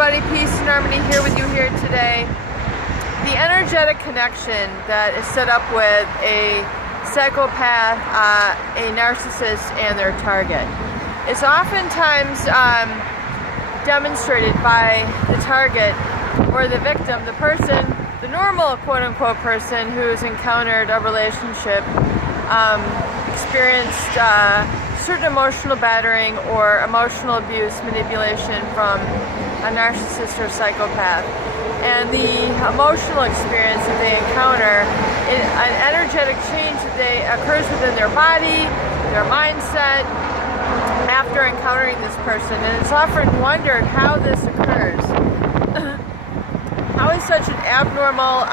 everybody, peace and harmony here with you here today. The energetic connection that is set up with a psychopath, a narcissist, and their target is oftentimes demonstrated by the target or the victim, the person, the normal quote-unquote person who's encountered a relationship, experienced certain emotional battering or emotional abuse, manipulation from a narcissist or psychopath. And the emotional experience that they encounter, an energetic change that occurs within their body, their mindset, after encountering this person. And it's often wondered how this occurs. How is such an abnormal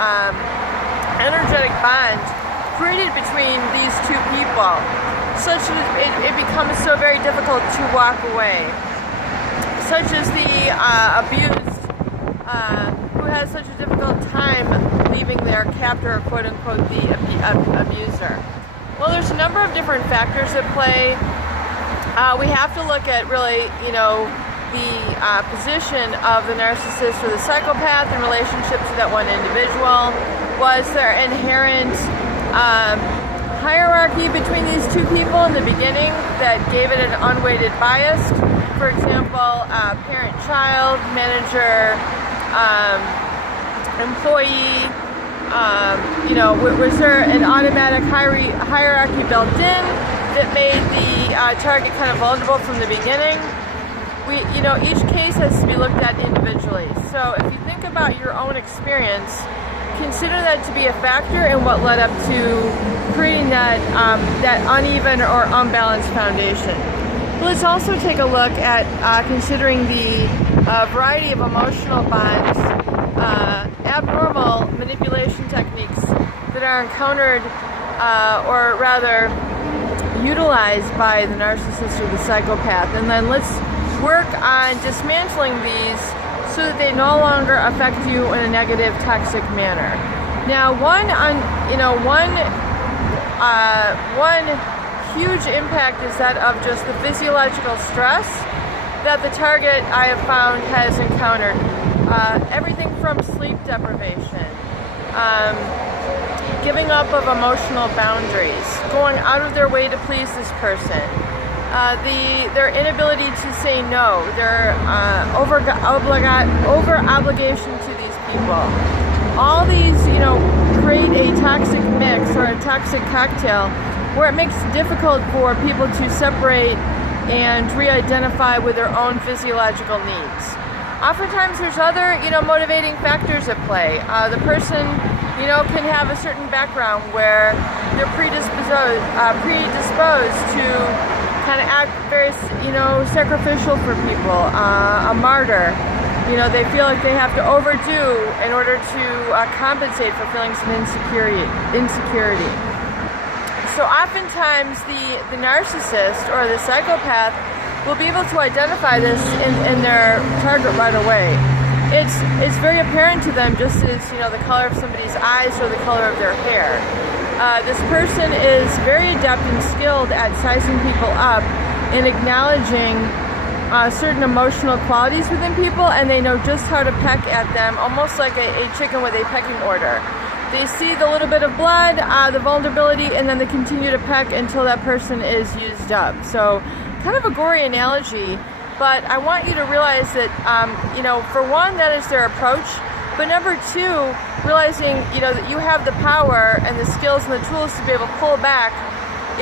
energetic bond created between these two people, such that it becomes so very difficult to walk away? Such as the abused, who has such a difficult time leaving their captor, or quote-unquote the abuser. Well, there's a number of different factors at play. We have to look at really, the position of the narcissist or the psychopath in relationship to that one individual. Was there inherent hierarchy between these two people in the beginning that gave it an unweighted bias? For example, parent-child, manager, employee. Was there an automatic hierarchy built in that made the target kind of vulnerable from the beginning? Each case has to be looked at individually. So if you think about your own experience, consider that to be a factor in what led up to creating that uneven or unbalanced foundation. Let's also take a look at considering the variety of emotional bonds, abnormal manipulation techniques that are encountered, or rather utilized by the narcissist or the psychopath. And then let's work on dismantling these so that they no longer affect you in a negative, toxic manner. Now, one huge impact is that of just the physiological stress that the target, I have found, has encountered. Everything from sleep deprivation, giving up of emotional boundaries, going out of their way to please this person, their inability to say no, their over-obligation to these people. All these, create a toxic mix or a toxic cocktail where it makes it difficult for people to separate and re-identify with their own physiological needs. Oftentimes there's other, motivating factors at play. The person, can have a certain background where they're predisposed to kind of act very, sacrificial for people, a martyr. They feel like they have to overdo in order to compensate for feelings of insecurity. So oftentimes the narcissist or the psychopath will be able to identify this in their target right away. It's very apparent to them, just as the color of somebody's eyes or the color of their hair. This person is very adept and skilled at sizing people up and acknowledging certain emotional qualities within people, and they know just how to peck at them, almost like a chicken with a pecking order. They see the little bit of blood, the vulnerability, and then they continue to peck until that person is used up. So, kind of a gory analogy, but I want you to realize that, for one, that is their approach, but number two, realizing, that you have the power and the skills and the tools to be able to pull back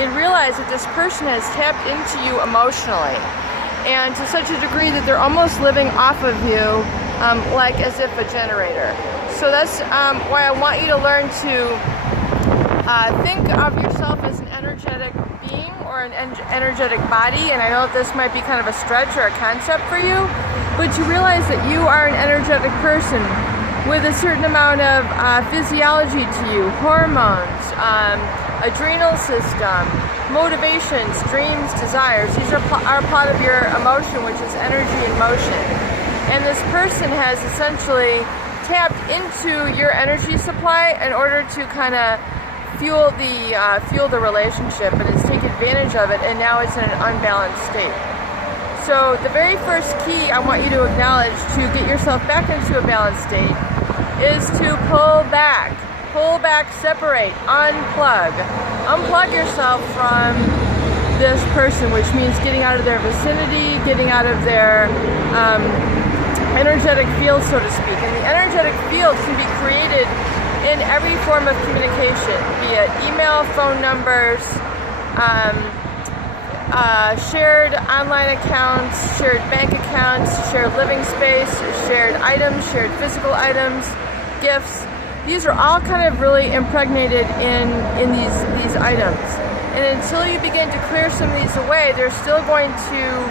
and realize that this person has tapped into you emotionally, and to such a degree that they're almost living off of you, like as if a generator. So that's why I want you to learn to think of yourself as an energetic being or an energetic body. And I know this might be kind of a stretch or a concept for you, but to realize that you are an energetic person with a certain amount of physiology to you, hormones, adrenal system, motivations, dreams, desires. These are part of your emotion, which is energy in motion. And this person has essentially tapped into your energy supply in order to kind of fuel the relationship, and it's taken advantage of it, and now it's in an unbalanced state. So the very first key I want you to acknowledge to get yourself back into a balanced state is to pull back, separate, unplug. Unplug yourself from this person, which means getting out of their vicinity, getting out of their energetic field, so to speak. And the energetic field can be created in every form of communication, be it email, phone numbers, shared online accounts, shared bank accounts, shared living space, shared items, shared physical items, gifts. These are all kind of really impregnated in these items. And until you begin to clear some of these away, they're still going to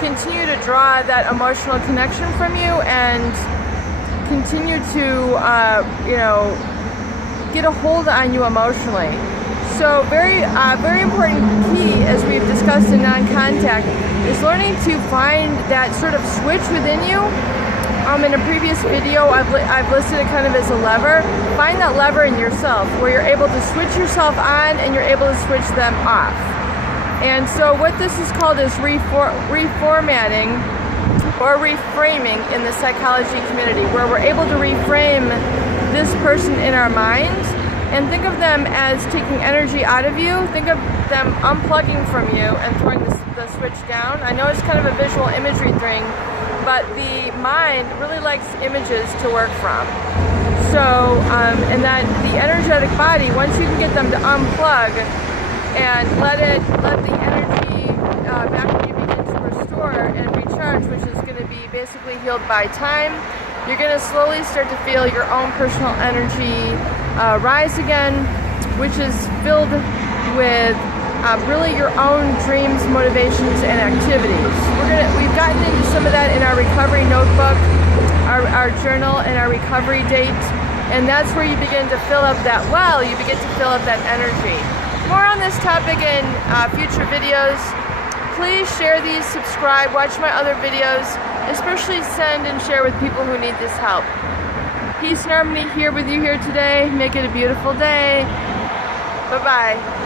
continue to draw that emotional connection from you and continue to, get a hold on you emotionally. So very important key, as we've discussed in non-contact, is learning to find that sort of switch within you. In a previous video, I've listed it kind of as a lever. Find that lever in yourself where you're able to switch yourself on and you're able to switch them off. And so what this is called is reformatting or reframing in the psychology community, where we're able to reframe this person in our mind and think of them as taking energy out of you. Think of them unplugging from you and throwing the switch down. I know it's kind of a visual imagery thing, but the mind really likes images to work from. So, and that the energetic body, once you can get them to unplug and let the energy back when you begin to restore and recharge, which is going to be basically healed by time, you're going to slowly start to feel your own personal energy rise again, which is filled with really your own dreams, motivations, and activities. We've gotten into some of that in our recovery notebook, our journal, and our recovery date, and that's where you begin to fill up that well. You begin to fill up that energy. More on this topic in future videos. Please share these, subscribe, watch my other videos, especially send and share with people who need this help. Peace and harmony here with you here today. Make it a beautiful day. Bye-bye.